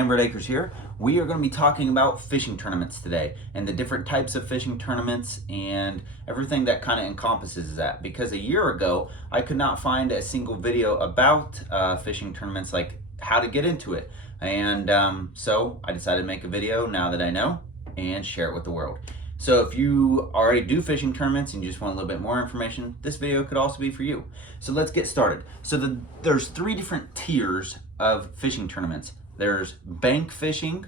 Lambert Acres here. We are going to be talking about fishing tournaments today and the different types of fishing tournaments and everything that kind of encompasses that. Because a year ago, I could not find a single video about fishing tournaments, like how to get into it. And so I decided to make a video now that I know and share it with the world. So if you already do fishing tournaments and you just want a little bit more information, this video could also be for you. So let's get started. So there's three different tiers of fishing tournaments. There's bank fishing,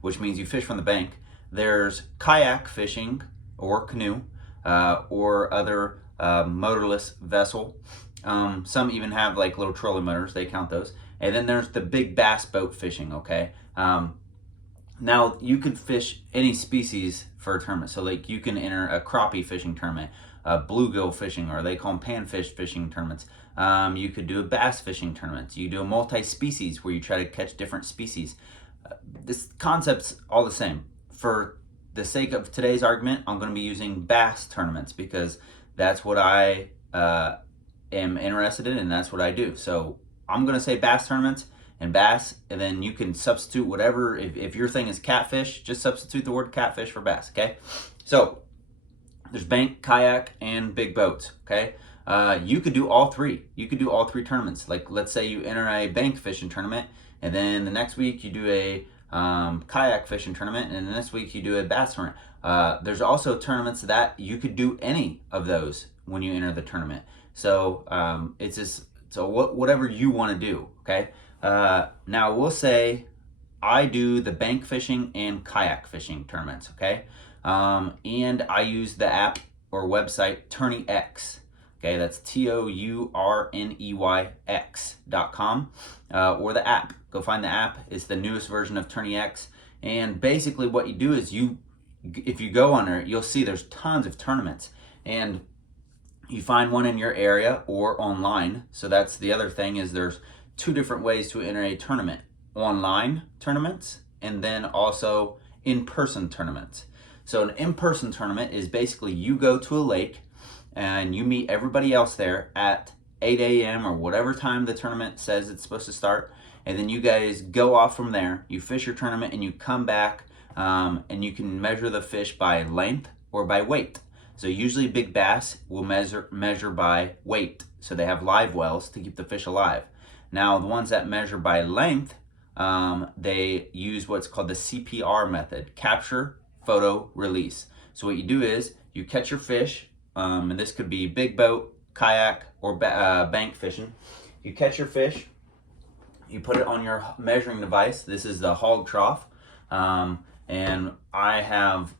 which means you fish from the bank. There's kayak fishing or canoe or other motorless vessel. Some even have like little trolley motors, they count those. And then there's the big bass boat fishing, okay? Now you could fish any species for a tournament. So like you can enter a crappie fishing tournament, bluegill fishing, or they call them panfish fishing tournaments. You could do a bass fishing tournament. You do a multi-species where you try to catch different species. This concept's all the same. For the sake of today's argument, I'm going to be using bass tournaments because that's what I am interested in and that's what I do. So I'm going to say bass tournaments and bass, and then you can substitute whatever. If your thing is catfish, just substitute the word catfish for bass, okay? So there's bank, kayak, and big boats, okay? You could do all three. You could do all three tournaments. Like let's say you enter a bank fishing tournament, and then the next week you do a kayak fishing tournament, and the next week you do a bass tournament. There's also tournaments that you could do any of those when you enter the tournament. So it's just whatever you want to do, okay? Now we'll say I do the bank fishing and kayak fishing tournaments, okay? And I use the app or website TourneyX, okay? That's TOURNEYX.com, or the app. Go find the app. It's the newest version of TourneyX. And basically what you do is if you go on there, you'll see there's tons of tournaments. And you find one in your area or online. So that's the other thing, is there's two different ways to enter a tournament: online tournaments and then also in-person tournaments. So an in-person tournament is basically you go to a lake and you meet everybody else there at 8 a.m. or whatever time the tournament says it's supposed to start, and then you guys go off from there. You fish your tournament and you come back, and you can measure the fish by length or by weight. So usually big bass will measure by weight, so they have live wells to keep the fish alive. Now the ones that measure by length, they use what's called the CPR method: capture, photo, release. So what you do is you catch your fish, and this could be big boat, kayak, or bank fishing. You catch your fish, you put it on your measuring device. This is the hog trough, and I have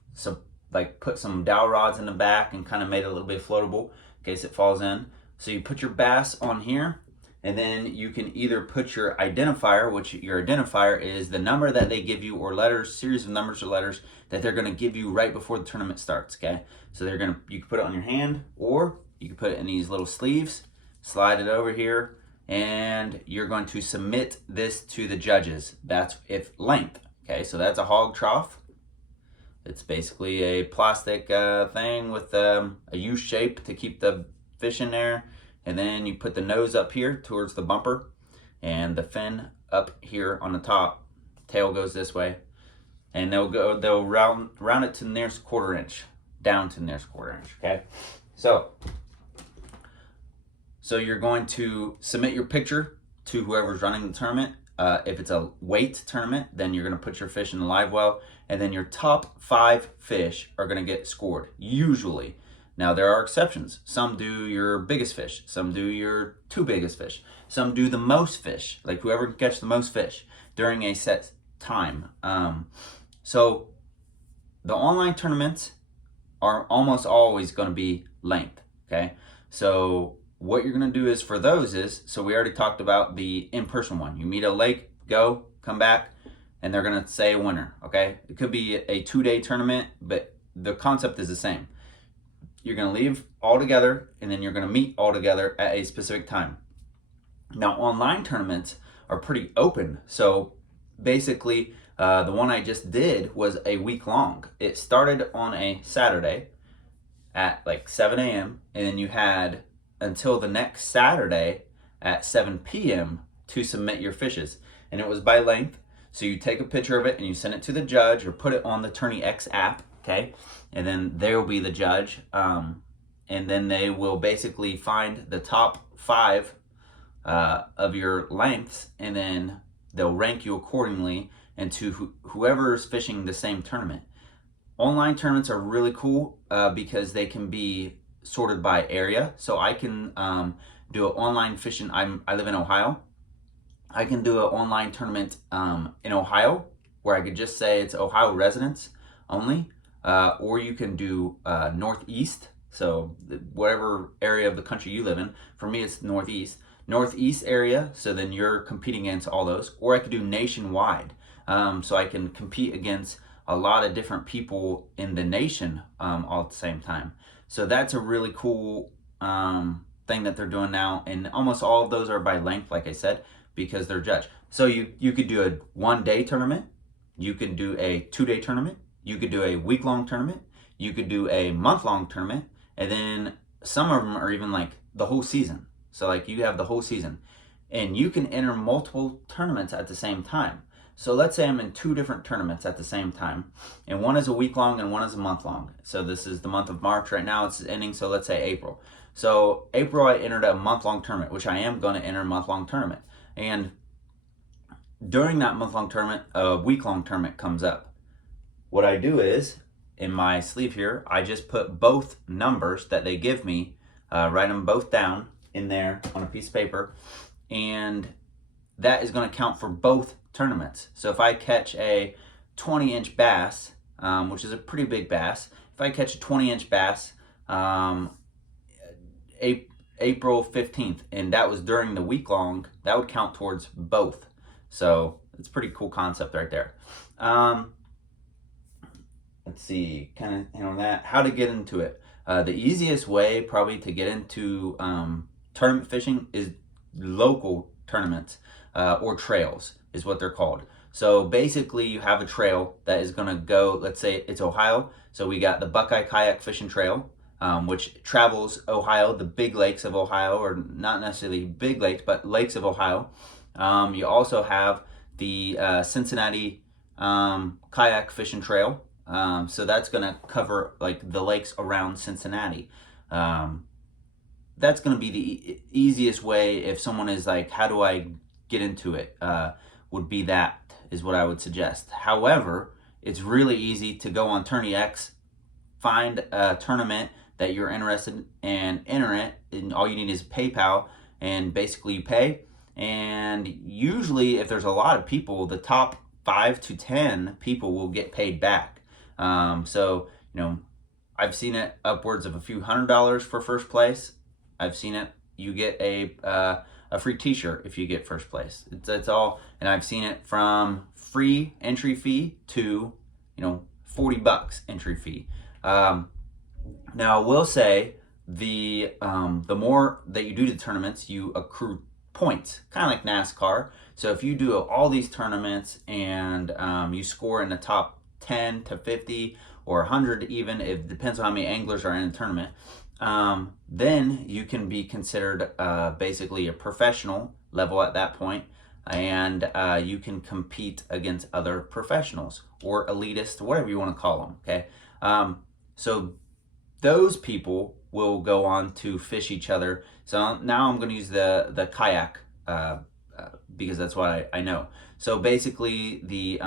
put some dowel rods in the back and kind of made it a little bit floatable in case it falls in. So you put your bass on here, and then you can either put your identifier, which your identifier is the number that they give you, or letters, series of numbers or letters that they're going to give you right before the tournament starts, okay? So you can put it on your hand, or you can put it in these little sleeves, slide it over here, and you're going to submit this to the judges. That's if length, okay? So that's a hog trough. It's basically a plastic thing with a U shape to keep the fish in there. And then you put the nose up here towards the bumper and the fin up here on the top. Tail goes this way. And they'll round it to the nearest quarter inch, down to the nearest quarter inch, okay? So you're going to submit your picture to whoever's running the tournament. If it's a weight tournament, then you're going to put your fish in the live well, and then your top 5 fish are going to get scored, usually. Now there are exceptions. Some do your biggest fish, some do your 2 biggest fish, some do the most fish, like whoever can catch the most fish during a set time. So the online tournaments are almost always going to be length, okay? So what you're going to do is, for those is, so we already talked about the in-person one. You meet a lake, go, come back, and they're going to say a winner, okay? It could be a 2-day tournament, but the concept is the same. You're going to leave all together, and then you're going to meet all together at a specific time. Now, online tournaments are pretty open. So basically, the one I just did was a week long. It started on a Saturday at like 7 a.m. and then you had until the next Saturday at 7 p.m. to submit your fishes. And it was by length. So you take a picture of it and you send it to the judge or put it on the Tourney X app, okay? And then they'll be the judge. And then they will basically find the top 5 of your lengths, and then they'll rank you accordingly into whoever's fishing the same tournament. Online tournaments are really cool because they can be sorted by area. So I can do an online fishing. I live in Ohio. I can do an online tournament in Ohio where I could just say it's Ohio residents only, or you can do Northeast. So whatever area of the country you live in. For me, it's Northeast area. So then you're competing against all those. Or I could do nationwide. So I can compete against a lot of different people in the nation all at the same time. So that's a really cool thing that they're doing now. And almost all of those are by length, like I said, because they're judged. So you could do a 1-day tournament. You could do a 2-day tournament. You could do a week-long tournament. You could do a month-long tournament. And then some of them are even like the whole season. So like you have the whole season. And you can enter multiple tournaments at the same time. So let's say I'm in 2 different tournaments at the same time. And one is a week long and one is a month long. So this is the month of March right now. It's ending. So let's say April. So April, I entered a month-long tournament, which I am going to enter a month-long tournament. And during that month-long tournament, a week-long tournament comes up. What I do is, in my sleeve here, I just put both numbers that they give me, write them both down in there on a piece of paper, and that is going to count for both tournaments. So if I catch a 20-inch bass, which is a pretty big bass, if I catch a 20-inch bass, April 15th, and that was during the week long, that would count towards both. So it's a pretty cool concept right there. Let's see, kind of handle that. How to get into it. The easiest way probably to get into tournament fishing is local tournaments or trails is what they're called. So basically you have a trail that is going to go, let's say it's Ohio. So we got the Buckeye Kayak Fishing Trail, which travels Ohio, the big lakes of Ohio, or not necessarily big lakes, but lakes of Ohio. You also have the Cincinnati Kayak Fishing Trail. So that's going to cover like the lakes around Cincinnati. That's going to be the easiest way if someone is like, how do I get into it? Would be that is what I would suggest. However, it's really easy to go on Tourney X, find a tournament that you're interested in and enter it, and all you need is PayPal, and basically you pay. And usually if there's a lot of people, the top 5 to 10 people will get paid back. So, you know, I've seen it upwards of a few $100s for first place. I've seen it, you get a free t-shirt if you get first place. It's all, and I've seen it from free entry fee to, you know, $40 entry fee. Now I will say the more that you do the tournaments, you accrue points, kind of like NASCAR. So if you do all these tournaments and you score in the top 10 to 50 or 100 even, it depends on how many anglers are in the tournament, then you can be considered basically a professional level at that point, and you can compete against other professionals or elitists, whatever you want to call them, okay? So those people will go on to fish each other. So now I'm going to use the kayak because that's what I know. So basically the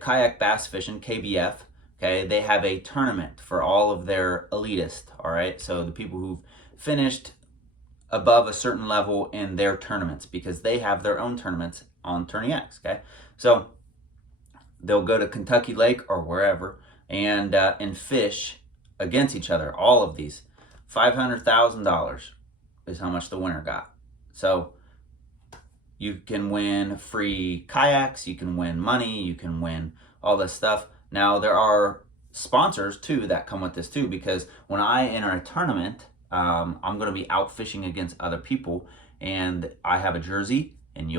kayak bass fishing, KBF, okay, they have a tournament for all of their elitists, all right? So the people who've finished above a certain level in their tournaments, because they have their own tournaments on Tourney X, okay? So they'll go to Kentucky Lake or wherever and fish against each other, all of these. $500,000 is how much the winner got. So you can win free kayaks, you can win money, you can win all this stuff. Now there are sponsors too that come with this too, because when I enter a tournament, I'm going to be out fishing against other people, and I have a jersey, and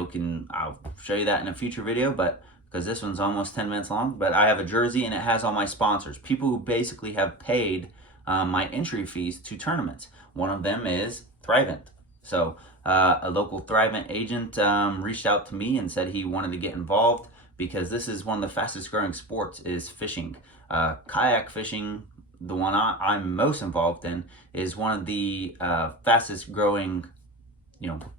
I'll show you that in a future video, but because this one's almost 10 minutes long, but I have a jersey and it has all my sponsors, people who basically have paid my entry fees to tournaments. One of them is Thrivent. So a local Thrivent agent reached out to me and said he wanted to get involved because this is one of the fastest growing sports is fishing. Kayak fishing, the one I'm most involved in, is one of the fastest growing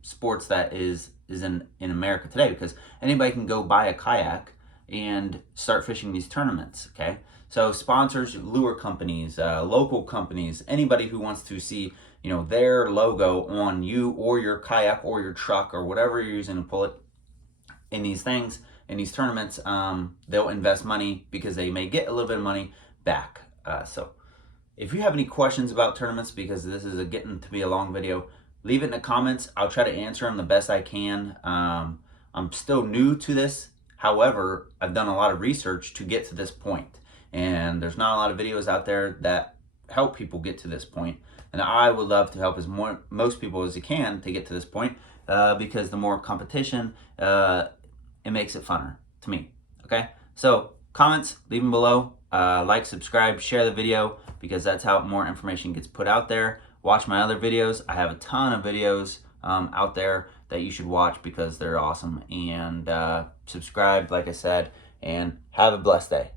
sports that is in America today, because anybody can go buy a kayak and start fishing these tournaments. Okay, so sponsors, lure companies, local companies, anybody who wants to see their logo on you or your kayak or your truck or whatever you're using to pull it in these things, in these tournaments, they'll invest money because they may get a little bit of money back. So if you have any questions about tournaments, because this is getting to be a long video, leave it in the comments. I'll try to answer them the best I can. I'm still new to this. However, I've done a lot of research to get to this point, and there's not a lot of videos out there that help people get to this point. And I would love to help most people as you can to get to this point, because the more competition, it makes it funner to me. Okay, so comments, leave them below. Like, subscribe, share the video, because that's how more information gets put out there. Watch my other videos. I have a ton of videos out there that you should watch because they're awesome. And subscribe, like I said, and have a blessed day.